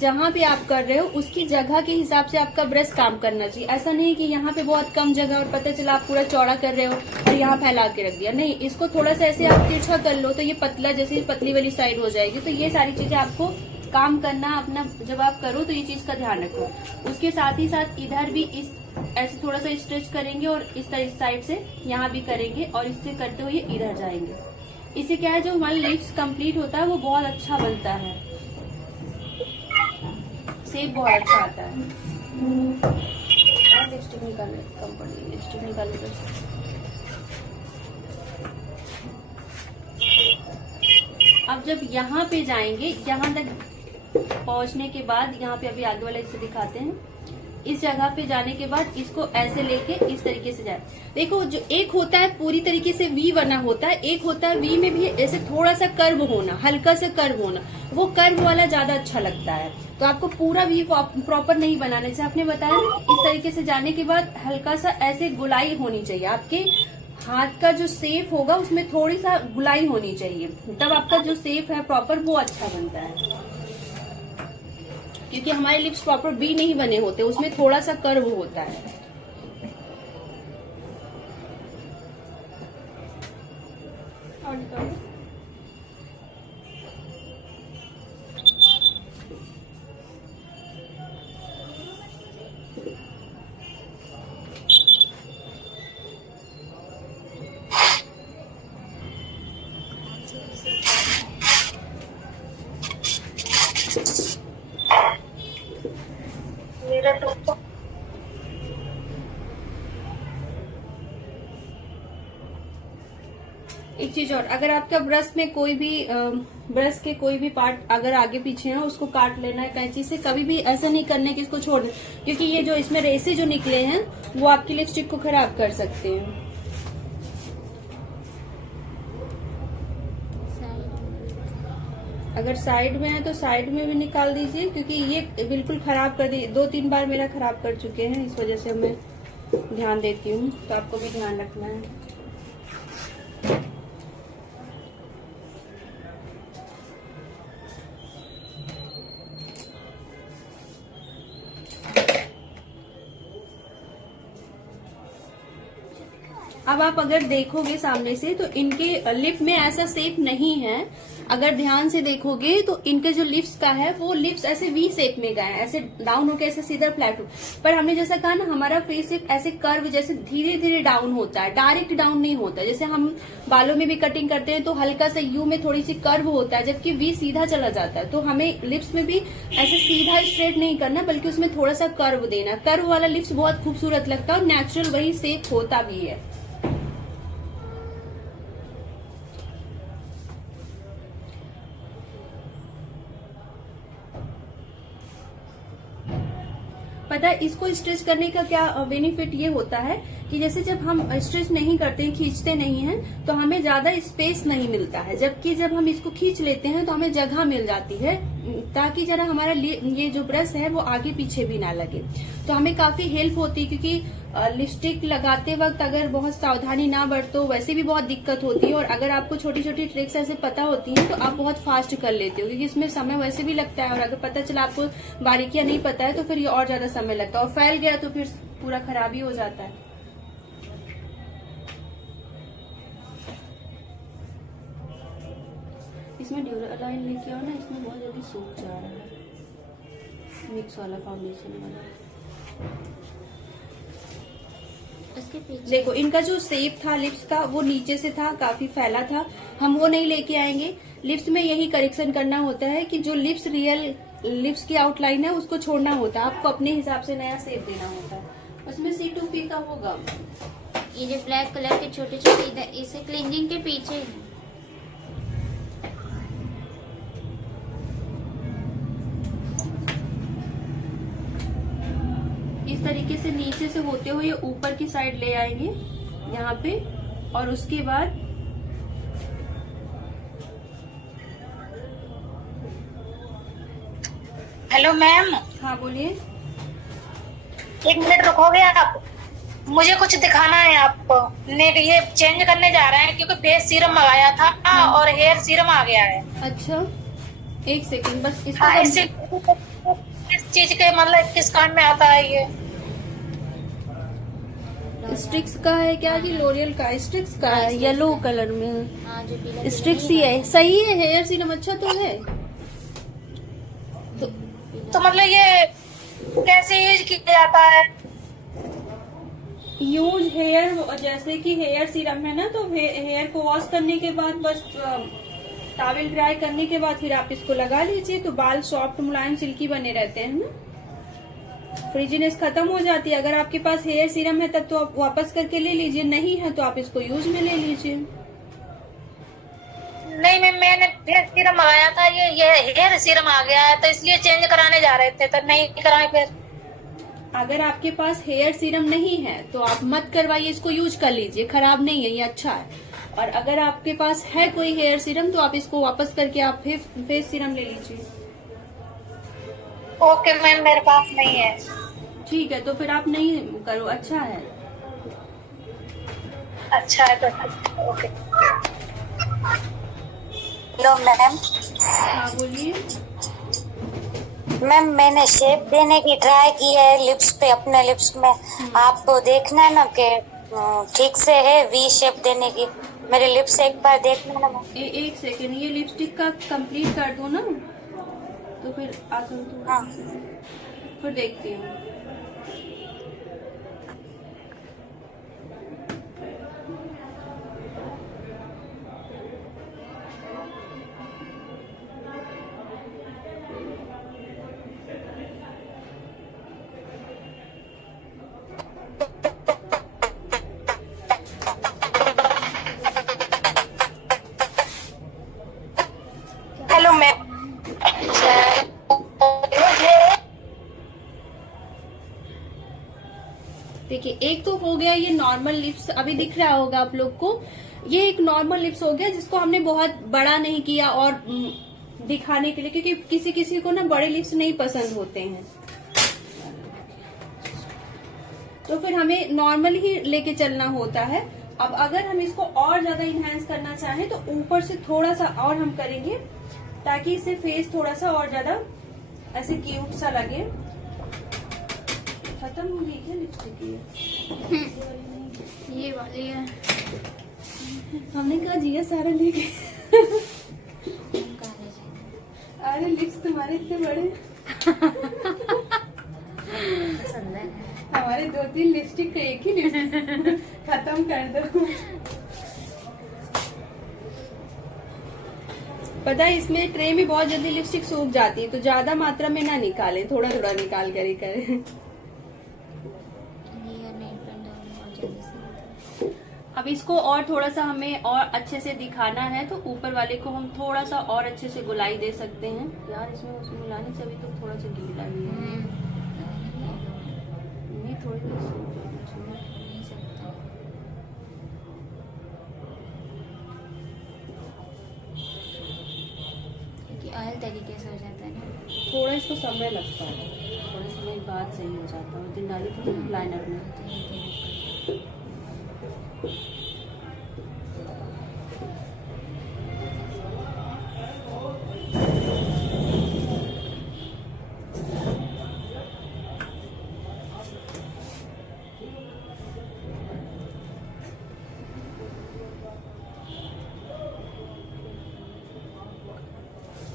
जहाँ भी आप कर रहे हो उसकी जगह के हिसाब से आपका ब्रश काम करना चाहिए। ऐसा नहीं कि यहाँ पे बहुत कम जगह और पता चला आप पूरा चौड़ा कर रहे हो और यहाँ फैला के रख दिया। नहीं, इसको थोड़ा सा ऐसे आप तिरछा कर लो तो ये पतला, जैसे पतली वाली साइड हो जाएगी। तो ये सारी चीजें आपको काम करना अपना, जब आप करो तो ये चीज का ध्यान रखो। उसके साथ ही साथ इधर भी इस ऐसे थोड़ा सा स्ट्रेच करेंगे और इस तरह साइड से यहाँ भी करेंगे, और इससे करते हुए इधर जाएंगे। इससे क्या है, जो हमारे लिप्स कंप्लीट होता है वो बहुत अच्छा बनता है, शेप बहुत अच्छा आता है। लिपस्टिक निकालने कम पड़ी, लिपस्टिक निकालने अब जब यहाँ पे जाएंगे, यहाँ तक पहुंचने के बाद यहाँ पे अभी आगे वाला इससे दिखाते हैं। इस जगह पे जाने के बाद इसको ऐसे लेके इस तरीके से जाए। देखो, जो एक होता है पूरी तरीके से वी बना होता है, एक होता है वी में भी ऐसे थोड़ा सा कर्व होना, हल्का सा कर्व होना, वो कर्व वाला ज्यादा अच्छा लगता है। तो आपको पूरा वी प्रॉपर नहीं बनाना, जैसे आपने बताया ना, इस तरीके से जाने के बाद हल्का सा ऐसे गुलाई होनी चाहिए। आपके हाथ का जो शेप होगा उसमें थोड़ी सा गुलाई होनी चाहिए, तब आपका जो शेप है प्रॉपर वो अच्छा बनता है। क्योंकि हमारे लिप्स प्रॉपर बी नहीं बने होते, उसमें थोड़ा सा कर्व होता है। एक चीज और, अगर आपका ब्रश में कोई भी ब्रश के कोई भी पार्ट अगर आगे पीछे है उसको काट लेना है कैंची से। कभी भी ऐसा नहीं करना कि इसको छोड़ दें, क्योंकि ये जो इसमें रेसे जो निकले हैं वो आपकी लिपस्टिक को खराब कर सकते हैं। अगर साइड में है तो साइड में भी निकाल दीजिए, क्योंकि ये बिल्कुल खराब कर दी, 2-3 बार मेरा खराब कर चुके हैं, इस वजह से मैं ध्यान देती हूँ। तो आपको भी ध्यान रखना है। अब आप अगर देखोगे सामने से तो इनके लिप में ऐसा शेप नहीं है। अगर ध्यान से देखोगे तो इनके जो लिप्स का है वो लिप्स ऐसे वी शेप में गए हैं, ऐसे डाउन होकर ऐसे सीधा फ्लैट हो। पर हमने जैसा कहा ना, हमारा फेस शेप ऐसे कर्व जैसे धीरे धीरे डाउन होता है, डायरेक्ट डाउन नहीं होता। जैसे हम बालों में भी कटिंग करते हैं तो हल्का सा यू में थोड़ी सी कर्व होता है, जबकि वी सीधा चला जाता है। तो हमें लिप्स में भी ऐसे सीधा स्ट्रेट नहीं करना, बल्कि उसमें थोड़ा सा कर्व देना। कर्व वाला लिप्स बहुत खूबसूरत लगता है और नेचुरल वही शेप होता भी है। पता है इसको स्ट्रेच करने का क्या बेनिफिट ये होता है कि जैसे जब हम स्ट्रेच नहीं करते हैं, खींचते नहीं हैं, तो हमें ज्यादा स्पेस नहीं मिलता है। जबकि जब हम इसको खींच लेते हैं तो हमें जगह मिल जाती है ताकि जरा हमारा ये जो ब्रश है वो आगे पीछे भी ना लगे। तो हमें काफी हेल्प होती है, क्योंकि लिपस्टिक लगाते वक्त अगर बहुत सावधानी ना बरतो वैसे भी बहुत दिक्कत होती है। और अगर आपको छोटी छोटी ट्रिक्स ऐसे पता होती हैं तो आप बहुत फास्ट कर लेते हो, क्योंकि इसमें समय वैसे भी लगता है। और अगर पता चला आपको बारीकियां नहीं पता है तो फिर ये और ज्यादा समय लगता है, और फैल गया तो फिर पूरा खराब ही हो जाता है। इसमें ड्यूरालाइन लेके आओ ना, इसमें बहुत जल्दी सूख जा रहा है मिक्स वाला फाउंडेशन वाला। उसके पीछे देखो इनका जो शेप था लिप्स का वो नीचे से था, काफी फैला था, हम वो नहीं लेके आएंगे। लिप्स में यही करेक्शन करना होता है कि जो रियल लिप्स की आउटलाइन है उसको छोड़ना होता है, आपको अपने हिसाब से नया शेप देना होता है। उसमें C2P का होगा। ये जो ब्लैक कलर के छोटे छोटे इधर इसे क्लिंजिंग के पीछे है। इस तरीके से नीचे से होते हुए ऊपर की साइड ले आएंगे यहाँ पे, और उसके बाद हेलो मैम, हाँ बोलिए। 1 मिनट रुकोगे आप? मुझे कुछ दिखाना है आपको। ये चेंज करने जा रहे हैं क्योंकि फेस सीरम मंगाया था और हेयर सीरम आ गया है। अच्छा 1 सेकंड बस इसको हाँ, इससे किस चीज के मतलब किस काम में आता है ये? स्ट्रिक्स का है क्या कि लोरियल का? स्ट्रिक्स का है, येलो कलर में है। हाँ जो पीला स्ट्रिक्स ही है, सही है। हेयर सीरम अच्छा तो है। तो मतलब ये कैसे यूज किया जाता है? यूज हेयर, जैसे कि हेयर सीरम है ना, तो हेयर को वॉश करने के बाद बस टॉवेल ड्राई करने के बाद फिर आप इसको लगा लीजिए, तो बाल सॉफ्ट मुलायम सिल्की बने रहते हैं ना, फ्रिजीनेस खत्म हो जाती है। अगर आपके पास हेयर सीरम है तब तो आप वापस करके ले लीजिए, नहीं है तो आप इसको यूज में ले लीजिए। नहीं मैम, मैंने फेस सीरम मंगाया था, ये हेयर सीरम आ गया है तो इसलिए चेंज कराने जा रहे थे, तो नहीं कराए फिर। अगर आपके पास हेयर सीरम नहीं है तो आप मत करवाइए, इसको यूज कर लीजिए, खराब नहीं है, ये अच्छा है। और अगर आपके पास है कोई हेयर सीरम तो आप इसको वापस करके आप फेस सीरम ले लीजिए। ओके मैम, मेरे पास नहीं है। ठीक है, तो फिर आप नहीं करो, अच्छा है। अच्छा है तो ओके। Hello ma'am. हाँ बोलिए। मैम मैंने शेप देने की ट्राई की है लिप्स पे, अपने लिप्स में। आपको देखना है ना कि ठीक से है वी शेप देने की। मेरे लिप्स एक बार देखना ना मैम। 1 सेकेंड, ये लिपस्टिक का कंप्लीट कर दो ना, तो फिर आकर तो हाँ फिर देखती हूँ। Hello ma'am. देखिए एक तो हो गया ये नॉर्मल लिप्स, अभी दिख रहा होगा आप लोग को, ये एक नॉर्मल लिप्स हो गया जिसको हमने बहुत बड़ा नहीं किया और दिखाने के लिए, क्योंकि किसी किसी को ना बड़े लिप्स नहीं पसंद होते हैं, तो फिर हमें नॉर्मल ही लेके चलना होता है। अब अगर हम इसको और ज्यादा इनहेंस करना चाहें तो ऊपर से थोड़ा सा और हम करेंगे ताकि इससे फेस थोड़ा सा और ज्यादा ऐसे क्यूट सा लगे। खत्म हो गई क्या लिपस्टिक? ये वाली है। हमने कहा जिया सारा लेके। अरे लिप्स तुम्हारे इतने बड़े। हमारे 2-3 लिपस्टिक का एक ही लिपस्टिक खत्म कर दो। पता है इसमें ट्रे में बहुत जल्दी लिपस्टिक सूख जाती है, तो ज्यादा मात्रा में ना निकालें, थोड़ा थोड़ा निकाल कर ही करें। अब इसको और थोड़ा सा हमें और अच्छे से दिखाना है तो ऊपर वाले को हम थोड़ा सा और अच्छे से गुलाई दे सकते हैं। यार इसमें उसमें मिलाने से अभी तो थोड़ा सा गीला ही है, ये थोड़ी क्योंकि ऑयल तरीके से हो जाता है ना। थोड़ा इसको समय लगता है, थोड़े समय बाद सही हो जाता है। दिन डाली थी लाइनर में। तो ये देखो।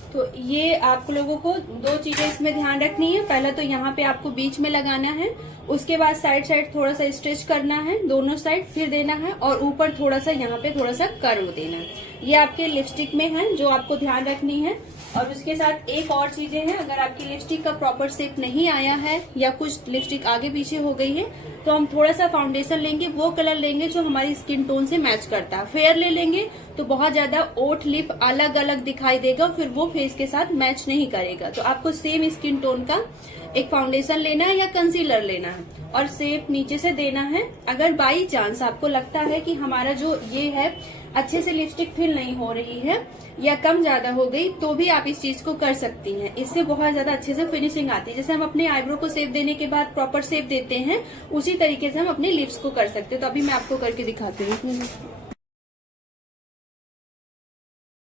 तो ये आप लोगों को दो चीजें इसमें ध्यान रखनी है। पहला तो यहाँ पे आपको बीच में लगाना है, उसके बाद साइड साइड थोड़ा सा स्ट्रेच करना है, दोनों साइड फिर देना है, और ऊपर थोड़ा सा यहाँ पे थोड़ा सा कर्व देना है। ये आपके लिपस्टिक में है जो आपको ध्यान रखनी है। और उसके साथ एक और चीजें हैं, अगर आपकी लिपस्टिक का प्रॉपर शेप नहीं आया है या कुछ लिपस्टिक आगे पीछे हो गई है तो हम थोड़ा सा फाउंडेशन लेंगे, वो कलर लेंगे जो हमारी स्किन टोन से मैच करता है। फेयर ले लेंगे तो बहुत ज्यादा ओठ लिप अलग अलग दिखाई देगा, फिर वो फेस के साथ मैच नहीं करेगा। तो आपको सेम स्किन टोन का एक फाउंडेशन लेना है या कंसीलर लेना है और शेप नीचे से देना है। अगर बाई चांस आपको लगता है कि हमारा जो ये है अच्छे से लिपस्टिक फिल नहीं हो रही है या कम ज्यादा हो गई, तो भी आप इस चीज को कर सकती हैं। इससे बहुत ज्यादा अच्छे से फिनिशिंग आती है। जैसे हम अपने आईब्रो को शेप देने के बाद प्रॉपर शेप देते हैं, उसी तरीके से हम अपने लिप्स को कर सकते हैं। तो अभी मैं आपको करके दिखाती हूँ।